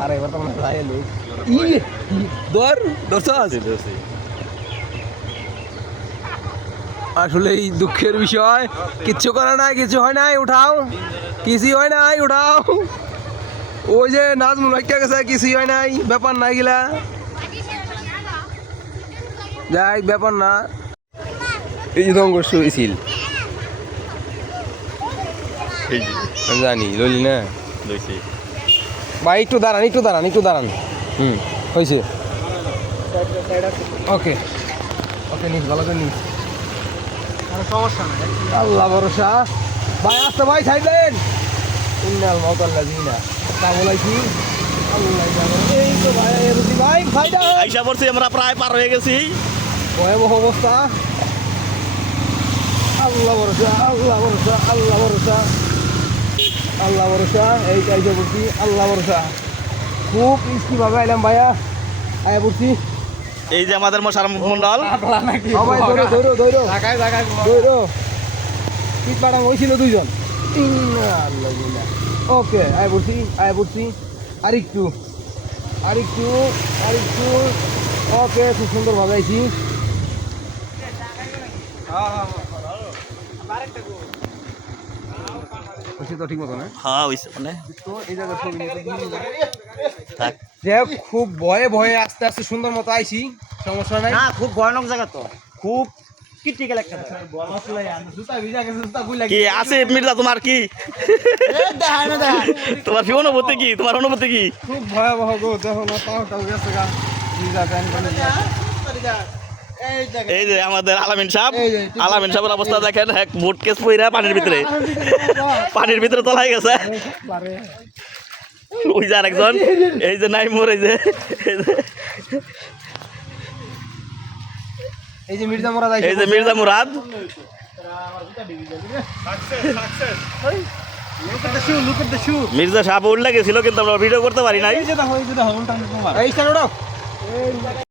আরে এবার তো মনে হয় এলো ধরছস আসলে এই দুঃখের বিষয় কিচ্ছু করে নাই কিছু হয় নাই উঠাও কিছুই হয় নাই উঠাও ওই যে নাজমুল ভাই গেছে কিছুই হয় নাই ব্যাপার নাই গিলা যাই ব্যাপার না এই যে দঙ্গর শুয়েছিল জানি লইলি না ভাই একটু দাঁড়ান হয়েছে ওকে ওকে নিস ভালো করে নিস সমস্যা নাই আল্লাহ ভরসা ভাই আসতে ভাই সাইড দেন ইন্নাল মাউতাল্লাহ জিনা তা বলাইছি আল্লাহ জানে এই তো ভাই রুচি ভাই সাইড আইসা পড়ছি আমরা প্রায় পার হয়ে গেছি ভয়াবহ অবস্থা আল্লাহ ভরসা এই আইসা পড়ছি আল্লাহ ভরসা খুব রিস্কি ভাবে আইলাম ভাইয়া আয়া পড়ছি এই যে আমাদের মশার মন্ডল সবাই ধরো পিট পাড়াং হয়েছিল দুইজন ওকে আয় পড়ছি আরেকটু ওকে খুব সুন্দর ভাবে আইছি তো ঠিক মতো না হ্যাঁ হইছে মানে তো এই জায়গার ছবি নিয়ে থাক যাই খুব ভয়ে আস্তে আস্তে সুন্দর মতো আইছি সমস্যা নাই না খুব ভয়ানক জায়গা তো খুব ক্রিটিক্যাল একটা কি আছে মির্জা তোমার কি তোমার কি অনুভূতি কি খুব ভয়াবহ গো দেখো না তাও গেছে গা এই যে আমাদের আলামিন সাহেবের অবস্থা দেখেন এক বুট কেস পইরা পানির ভিতরে তলাই গেছে ওই যে আরেকজন এই যে নাইমুর এই যে মির্জা মুরাদ মির্জা সাহেব উল্লে গেছিল কিন্তু আমরা ভিডিও করতে পারি নাই